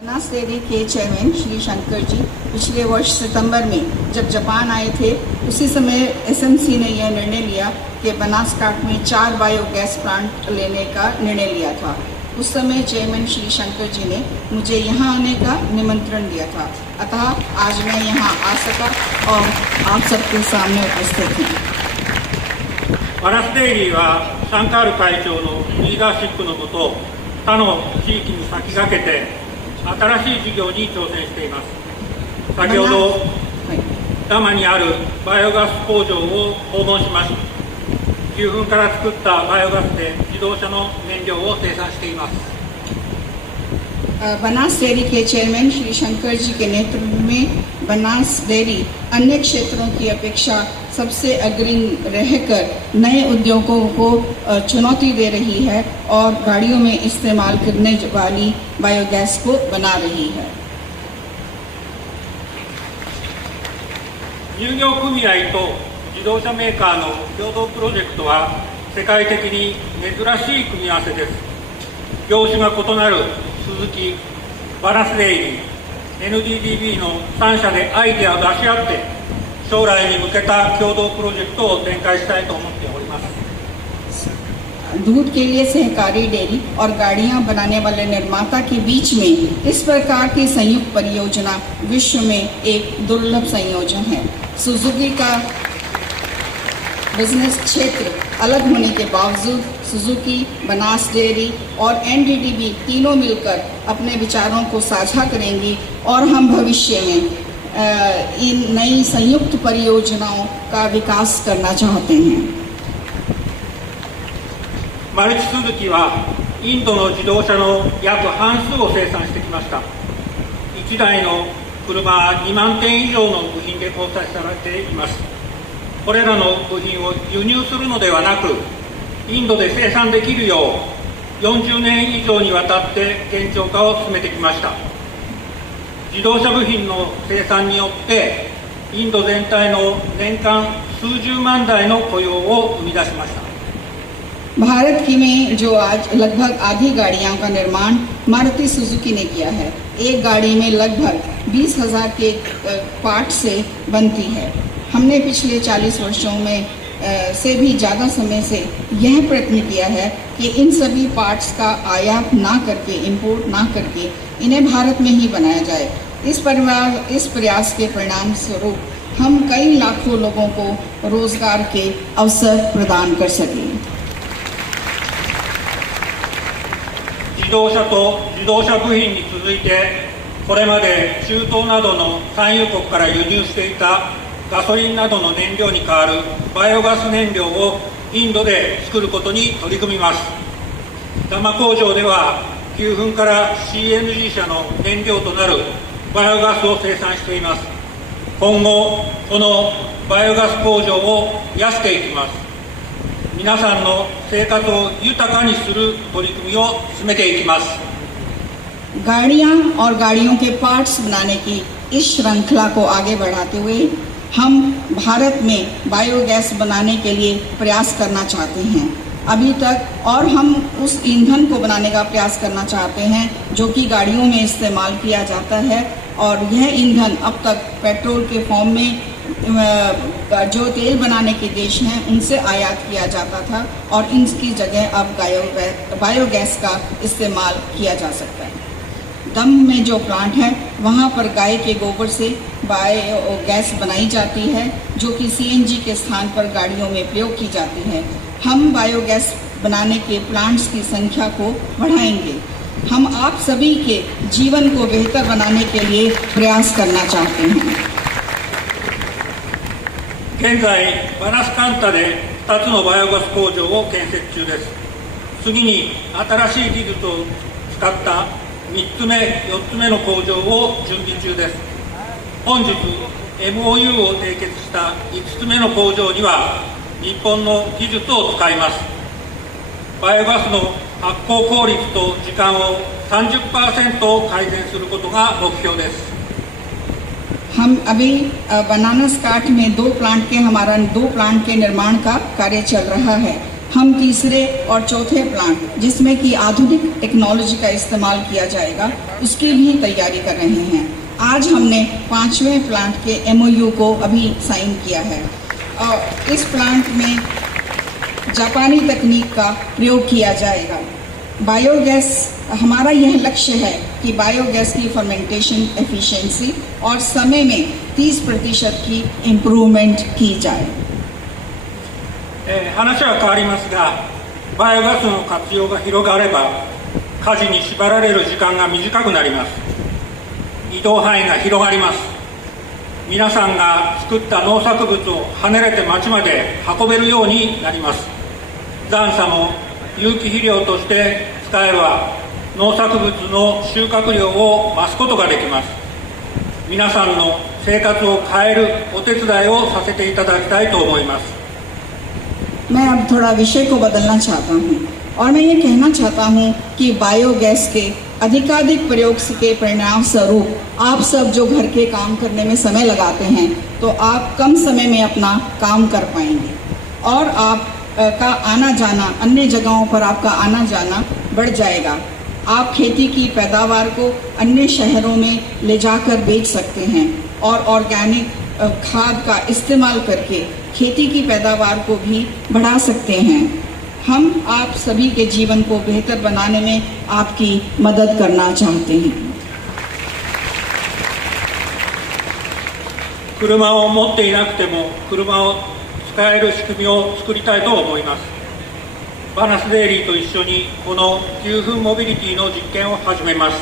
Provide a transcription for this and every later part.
Banas dairy के chairman Shri Shankar ji पिछले वर्ष सितंबर में जब जापान आए थे, उसी समय एसएमसी ने यह निर्णय लिया कि बनासकांठा में 4 बायोगैस प्लांट लेने का निर्णय लिया था। उस समय चेयरमैन श्री शंकर जी ने मुझे यहाँ आने का निमंत्रण दिया था, अतः आज मैं यहाँ आ सका और आप सबके सामने उपस्थित हूँ। バラスデイリーはシャンカール会長のリーダーシップのもと、他の地域に先駆けて新しい事業に挑戦しています。先ほどダマにあるバイオガス工場を訪問しました。牛糞から作ったバイオガスで自動車の燃料を生産しています。 बनास डेयरी के चेयरमैन श्री शंकर जी के नेतृत्व में बनास डेयरी अन्य क्षेत्रों की अपेक्षा सबसे अग्रणी रहकर नए उद्योगों को चुनौती दे रही है और गाड़ियों में इस्तेमाल करने वाली बायोगैस को बना रही है। 乳業組合と自動車メーカーの共同プロジェクトは世界的に珍しい組み合わせです。業種が異なるスズキ、バラスデイリー、NDDB の3社でアイデアを出し合って将来に向けた共同プロジェクトを展開したいと思っております。 दूध के लिए सहकारी डेयरी और गाड़ियां बनाने वाले निर्माता के बीच में इस प्रकार की संयुक्त परियोजना विश्व में एक दुर्लभ संयोजन है। सुजुकी का बिजनेस क्षेत्र अलग होने के बावजूद सुजुकी, बनास डेयरी और एनडीडीबी तीनों मिलकर अपने विचारों को साझा करेंगी और हम भविष्य में इन नई संयुक्त परियोजनाओं का विकास करना चाहते हैं। マルチスズキはインドの自動車の約半数を生産してきました。1台の車2万点以上の部品で搭載されています。これらの部品を輸入するのではなく、インドで生産できるよう40年以上にわたって現状化を進めてきました。自動車部品の生産によってインド全体の年間数十万台の雇用を生み出しました。 भारत की में जो आज लगभग आधी गाड़ियों का निर्माण मारुति सुजुकी ने किया है। एक गाड़ी में लगभग 20,000 के पार्ट से बनती है। हमने पिछले 40 वर्षों में से भी ज़्यादा समय से यह प्रयत्न किया है कि इन सभी पार्ट्स का आयात ना करके, इंपोर्ट ना करके इन्हें भारत में ही बनाया जाए। इस प्रयास के परिणाम स्वरूप हम कई लाखों लोगों को रोजगार के अवसर प्रदान कर सकें। 自動車と自動車部品に続いて、これまで中東などの産油国から輸入していたガソリンなどの燃料に代わるバイオガス燃料をインドで作ることに取り組みます。ダマ工場では牛糞から CNG 車の燃料となるバイオガスを生産しています。今後このバイオガス工場を増やしていきます。 皆さんの生活を豊かにする取り組みを進めていきます。 गाड़ियां और गाड़ियों के पार्ट्स बनाने की इस श्रृंखला को आगे बढ़ाते हुए हम भारत में बायोगैस बनाने के लिए प्रयास करना चाहते हैं। अभी तक और हम उस ईंधन को बनाने का प्रयास करना चाहते हैं जो कि गाड़ियों में इस्तेमाल किया जाता है और यह ईंधन अब तक पेट्रोल के फॉर्म में जो तेल बनाने के देश हैं उनसे आयात किया जाता था और इनकी जगह अब बायोगैस का इस्तेमाल किया जा सकता है। दम में जो प्लांट है वहाँ पर गाय के गोबर से बायोगैस बनाई जाती है जो कि सीएनजी के स्थान पर गाड़ियों में प्रयोग की जाती है। हम बायोगैस बनाने के प्लांट्स की संख्या को बढ़ाएंगे। हम आप सभी के जीवन को बेहतर बनाने के लिए प्रयास करना चाहते हैं। 現在バナスカンタで2つのバイオガス工場を建設中です。次に新しい技術を使った3つ目、4つ目の工場を準備中です。本日 MOU を締結した5つ目の工場には日本の技術を使います。バイオガスの発酵効率と時間を 30% 改善することが目標です。 हम अभी बनासकांठा में हमारा दो प्लांट के निर्माण का कार्य चल रहा है। हम तीसरे और चौथे प्लांट जिसमें कि आधुनिक टेक्नोलॉजी का इस्तेमाल किया जाएगा उसकी भी तैयारी कर रहे हैं। आज हमने 5वें प्लांट के MOU को अभी साइन किया है और इस प्लांट में जापानी तकनीक का प्रयोग किया जाएगा। बायोगैस, हमारा यह लक्ष्य है कि बायोगैस की फर्मेंटेशन एफिशिएंसी और समय में 30% की इम्प्रूवमेंट की जाए। 話は変わりますが、バイオガスの活用が広がれば火事に縛られる時間が短くなります。移動範囲が広がります。皆さんが作った農作物を離れて町まで運べるようになります。残渣も有機肥料として使えば農作物の収穫量を増すことができます。皆さんの生活を変えるお手伝いをさせていただきたいと思います。 मैं अब थोड़ा विषय को बदलना चाहता हूँ और मैं ये कहना चाहता हूँ कि बायोगैस के अधिकाधिक प्रयोग के परिणाम स्वरूप आप सब जो घर के काम करने में समय लगाते हैं तो आप कम समय में अपना काम कर पाएंगे और आप का आना जाना, अन्य जगहों पर आपका आना जाना बढ़ जाएगा। आप खेती की पैदावार को अन्य शहरों में ले जाकर बेच सकते हैं और ऑर्गेनिक खाद का इस्तेमाल करके खेती की पैदावार को भी बढ़ा सकते हैं। हम आप सभी के जीवन को बेहतर बनाने में आपकी मदद करना चाहते हैं। 車を持っていなくても車を使える仕組みを作りたいと思います。バナスデイリーと一緒にこの9分モビリティの実験を始めます。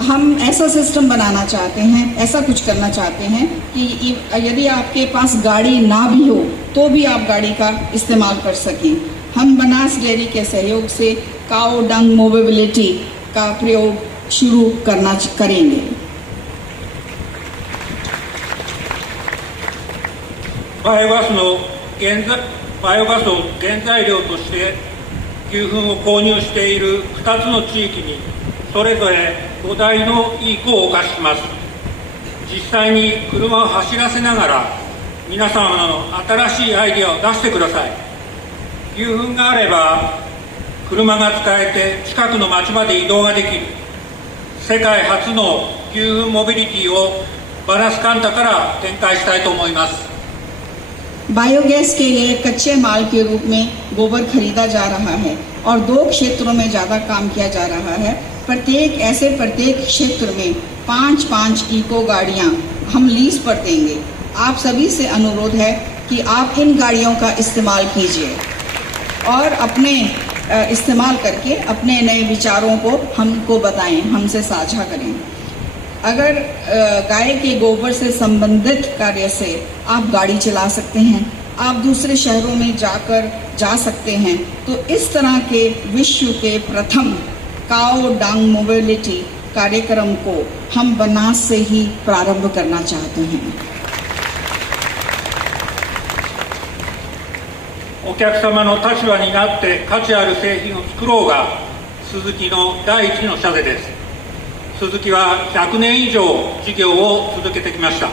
हम ऐसा सिस्टम बनाना चाहते हैं, ऐसा कुछ करना चाहते हैं कि यदि आपके पास गाड़ी ना भी हो तो भी आप गाड़ी का इस्तेमाल कर सकें। हम बनास डेयरी के सहयोग से काऊ डंग मोबिलिटी का प्रयोग शुरू करेंगे। バイオガスを原材料として牛糞を購入している2つの地域にそれぞれ5台のイーコをお貸しします。実際に車を走らせながら皆様の新しいアイデアを出してください。牛糞があれば車が使えて近くの町まで移動ができる世界初の牛糞モビリティをバナスカンタから展開したいと思います。 बायोगैस के लिए कच्चे माल के रूप में गोबर खरीदा जा रहा है और 2 क्षेत्रों में ज़्यादा काम किया जा रहा है। प्रत्येक क्षेत्र में 5-5 इको गाड़ियाँ हम लीज पर देंगे। आप सभी से अनुरोध है कि आप इन गाड़ियों का इस्तेमाल कीजिए और अपने इस्तेमाल करके अपने नए विचारों को हमको बताएं, हमसे साझा करें। अगर गाय के गोबर से संबंधित कार्य से आप गाड़ी चला सकते हैं, आप दूसरे शहरों में जा सकते हैं, तो इस तरह के विश्व के प्रथम काऊ डंग मोबिलिटी कार्यक्रम को हम बनास से ही प्रारंभ करना चाहते हैं। お客様の立場になって価値ある製品を作ろうがスズキの第一の社是です。スズキは100年以上事業を続けてきました。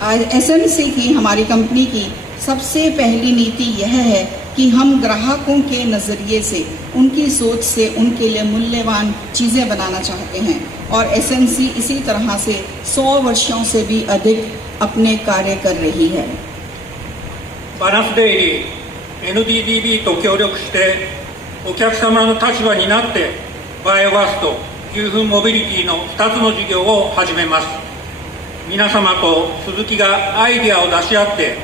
आज SMC की हमारी कंपनी की सबसे पहली नीति यह है कि हम ग्राहकों के नज़रिए से, उनकी सोच से उनके लिए मूल्यवान चीज़ें बनाना चाहते हैं और SMC इसी तरह से 100 वर्षों से भी अधिक अपने कार्य कर रही है। バナスデイリー NDDB と協力してお客様の立場になってバイオガスと牛糞モビリティの2つの事業を始めます。皆様とスズキがアイデアを出し合って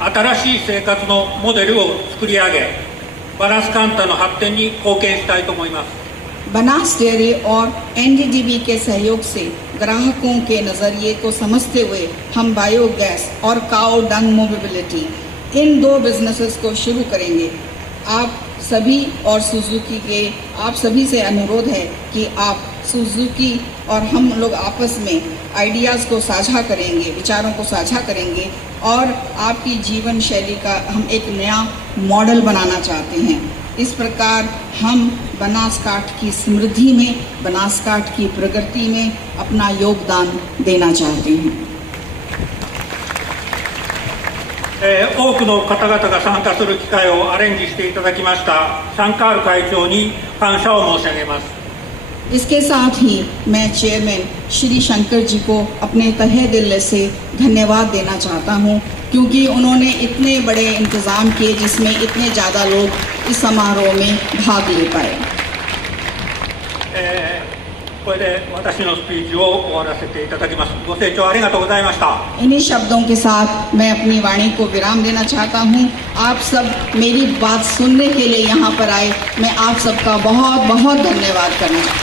新しい生活のモデルを作り上げバナスカンタの発展に貢献したいと思います。 बनास डेयरी और NDDB के सहयोग से ग्राहकों के नज़रिए को समझते हुए हम बायोगैस और काऊ डंग मोबिलिटी इन 2 बिजनेसेस को शुरू करेंगे। आप सभी और सुजुकी के आप सभी से अनुरोध है कि आप सुजुकी और हम लोग आपस में आइडियाज़ को साझा करेंगे, विचारों को साझा करेंगे और आपकी जीवन शैली का हम एक नया मॉडल बनाना चाहते हैं। इस प्रकार हम बनासकांठा की समृद्धि में, बनासकांठा की प्रगति में अपना योगदान देना चाहते हैं। 多くの方々が参加する機会をアレンジしていただきましたシャンカール会長に感謝を申し上げます。 इसके साथ ही मैं चेयरमैन श्री शंकर जी को अपने तहे दिल से धन्यवाद देना चाहता हूं, क्योंकि उन्होंने इतने बड़े इंतज़ाम किए जिसमें इतने ज़्यादा लोग इस समारोह में भाग ले पाए। これで私のスピーチを終わらせていただきます。ご清聴ありがとうございました。 इन्हीं शब्दों के साथ मैं अपनी वाणी को विराम देना चाहता हूं। आप सब मेरी बात सुनने के लिए यहाँ पर आए, मैं आप सबका बहुत बहुत धन्यवाद करना चाहता हूँ।